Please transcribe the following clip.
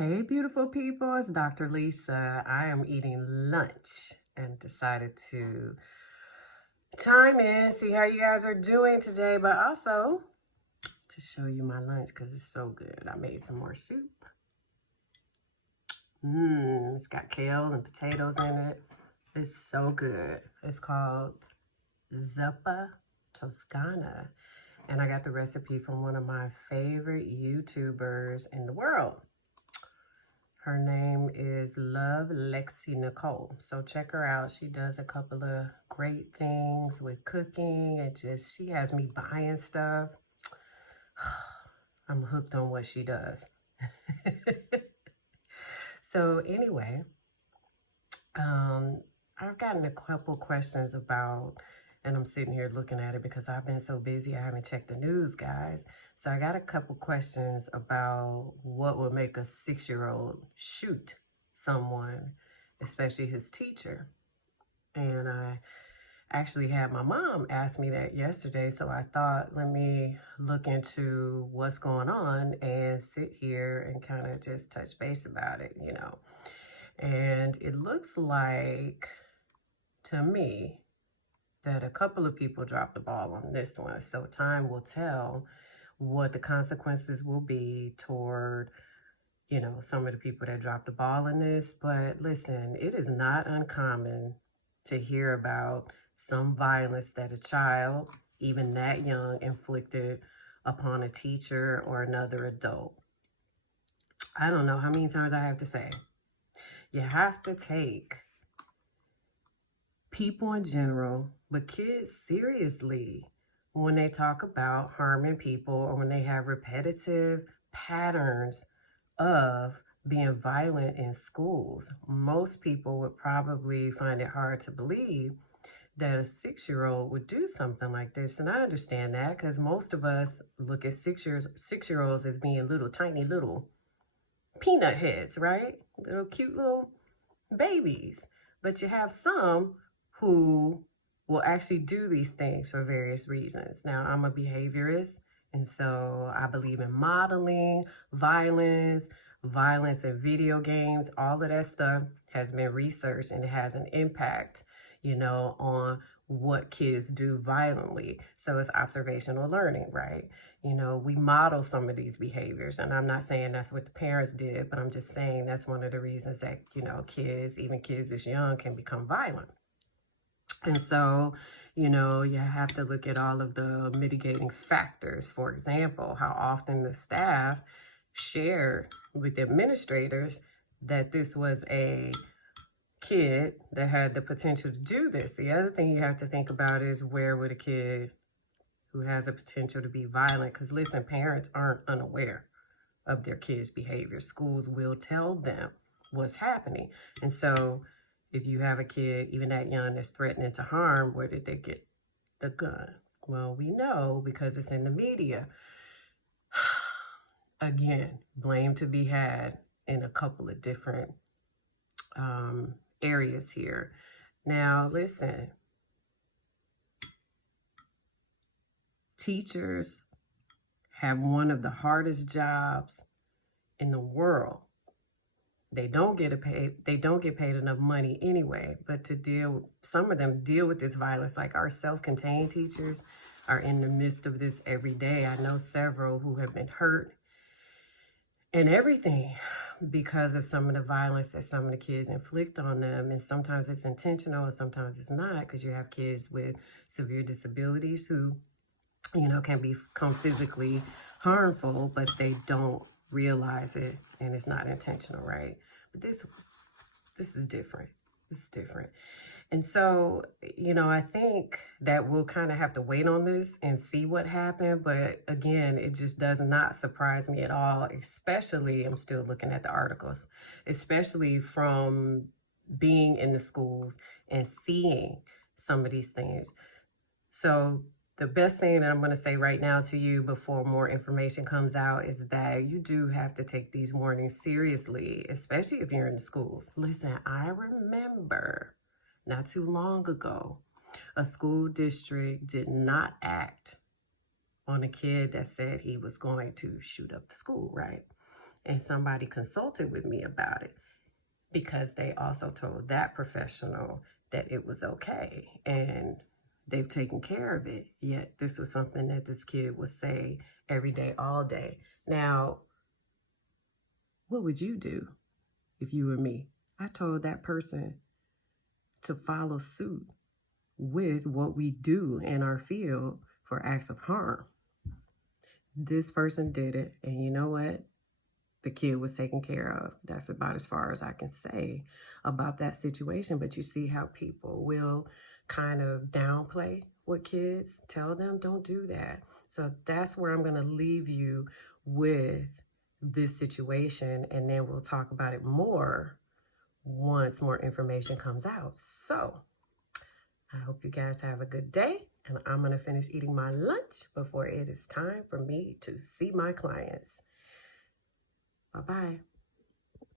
Hey, beautiful people, it's Dr. Lisa. I am eating lunch and decided to chime in, see how you guys are doing today, but also to show you my lunch because it's so good. I made some more soup. It's got kale and potatoes in it. It's so good. It's called Zuppa Toscana. And I got the recipe from one of my favorite YouTubers in the world. Her name is Love Lexi Nicole. So check her out. She does a couple of great things with cooking and she has me buying stuff. I'm hooked on what she does. So anyway, I've gotten a couple questions about, and I'm sitting here looking at it because I've been so busy, I haven't checked the news, guys. So I got a couple questions about what would make a 6-year-old shoot someone, especially his teacher. And I actually had my mom ask me that yesterday, so I thought, let me look into what's going on and sit here and kind of just touch base about it, And it looks like, to me, that a couple of people dropped the ball on this one. So time will tell what the consequences will be toward, some of the people that dropped the ball in this. But listen, it is not uncommon to hear about some violence that a child, even that young, inflicted upon a teacher or another adult. I don't know how many times I have to say. You have to take people in general, but kids seriously when they talk about harming people or when they have repetitive patterns of being violent in schools. Most people would probably find it hard to believe that a 6-year-old would do something like this. And I understand that because most of us look at 6-year-olds as being little, tiny little peanut heads, right? Little cute little babies. But you have some who will actually do these things for various reasons. Now, I'm a behaviorist, and so I believe in modeling violence in video games. All of that stuff has been researched and it has an impact, on what kids do violently. So it's observational learning, right? We model some of these behaviors, and I'm not saying that's what the parents did, but I'm just saying that's one of the reasons that, kids, even kids this young, can become violent. And so, you have to look at all of the mitigating factors. For example, how often the staff shared with the administrators that this was a kid that had the potential to do this. The other thing you have to think about is, where would a kid who has a potential to be violent, because listen, parents aren't unaware of their kids' behavior. Schools will tell them what's happening. And so if you have a kid, even that young, that's threatening to harm, where did they get the gun? Well, we know because it's in the media. Again, blame to be had in a couple of different areas here. Now, listen, teachers have one of the hardest jobs in the world. They don't get paid enough money anyway, but some of them deal with this violence. Like our self-contained teachers are in the midst of this every day. I know several who have been hurt and everything because of some of the violence that some of the kids inflict on them. And sometimes it's intentional and sometimes it's not, because you have kids with severe disabilities who, can become physically harmful, but they don't realize it and it's not intentional, right? But this is different. This is different. And so, I think that we'll kind of have to wait on this and see what happened. But again, it just does not surprise me at all, especially, I'm still looking at the articles, especially from being in the schools and seeing some of these things. So the best thing that I'm going to say right now to you before more information comes out is that you do have to take these warnings seriously, especially if you're in the schools. Listen, I remember not too long ago, a school district did not act on a kid that said he was going to shoot up the school, right? and somebody consulted with me about it because they also told that professional that it was okay and they've taken care of it. Yet this was something that this kid would say every day, all day. Now, what would you do if you were me? I told that person to follow suit with what we do in our field for acts of harm. This person did it, and you know what? The kid was taken care of. That's about as far as I can say about that situation. But you see how people will kind of downplay what kids tell them. Don't do that. So that's where I'm going to leave you with this situation, and then we'll talk about it more once more information comes out. So I hope you guys have a good day, and I'm going to finish eating my lunch before it is time for me to see my clients. Bye-bye.